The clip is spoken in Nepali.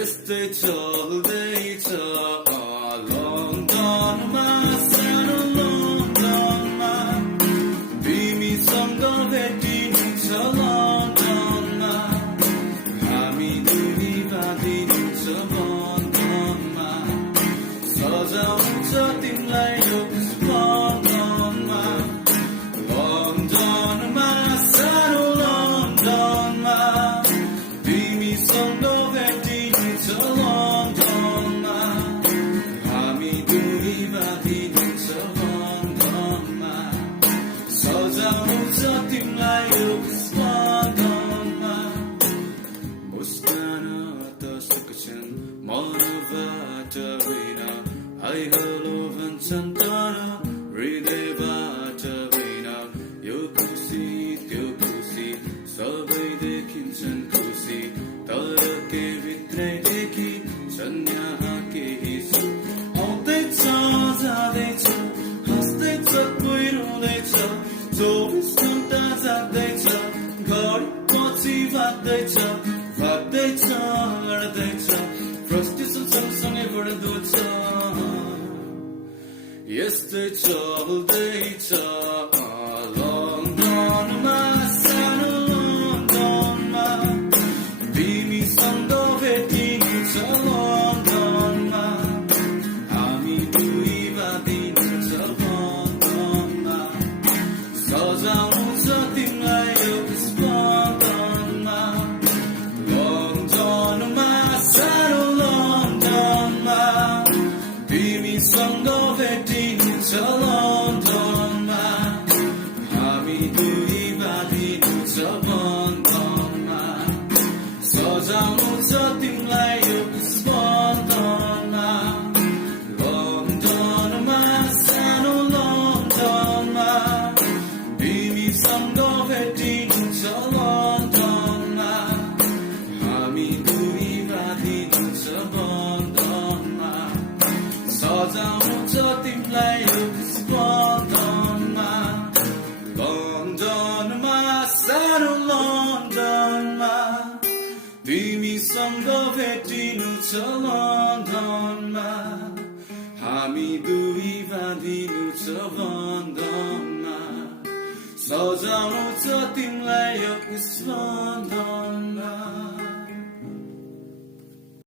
यस्तै चल्दैछ लन्डनमा सानो लन्डनमा तिमीसँग भेटिनु छ लन्डनमा हामी दुई बाँधिनु छ बन्धनमा सजाउँछ तिमीलाई यो बन्धनमा लन्डनमा सानो लन्डनमा तिमीसँग भेटिनु छ लन्डनमा हामी दुई बाँधिनु छ बन्धनमा सजाउँछ तिमीलाई यो बन्धनमा मुस्कान त सक्छन् मनबाट होइन हाई हेलो भन्छन् तर हृदयबाट होइन यो खुसी त्यो खुसी सबै देखिन्छन् खुसी तर के भित्रैदेखि छन् यहाँ केही आउँदैछ जाँदैछ हाँस्दैछ कोही रुँदैछ 24 घण्टा जाँदैछ घडी पछि भाग्दैछ लड्दैछ फ्रस्ट्रेसन सँगसँगै बढ्दो छ यस्तै चल्दैछ लन्डनमा सानो लन्डनमा तिमीसँग भेटिनु छ लन्डनमा हामी दुई बाँधिनु छ बन्धनमा सजाउँछ तिमीलाई यो बन्धनमा लन्डनमा सानो लन्डनमा तिमीसँग भेटिनु छ लन्डनमा हामी दुई बाँधिनु छ बन्धनमा सजाउँछ तिमीलाई यो बन्धनमा लन्डनमा सानो लन्डनमा तिमीसँग भेटिनु छ लन्डनमा हामी दुई बाँधिनु छ बन्धनमा सजाउँछ तिमीलाई यो बन्धनमा लन्डनमा सानो लन्डनमा तिमीसँग भेटिनु छ लन्डनमा हामी दुई बाँधिनु छ बन्धनमा सजाउँछ तिमीलाई यो बन्धनमा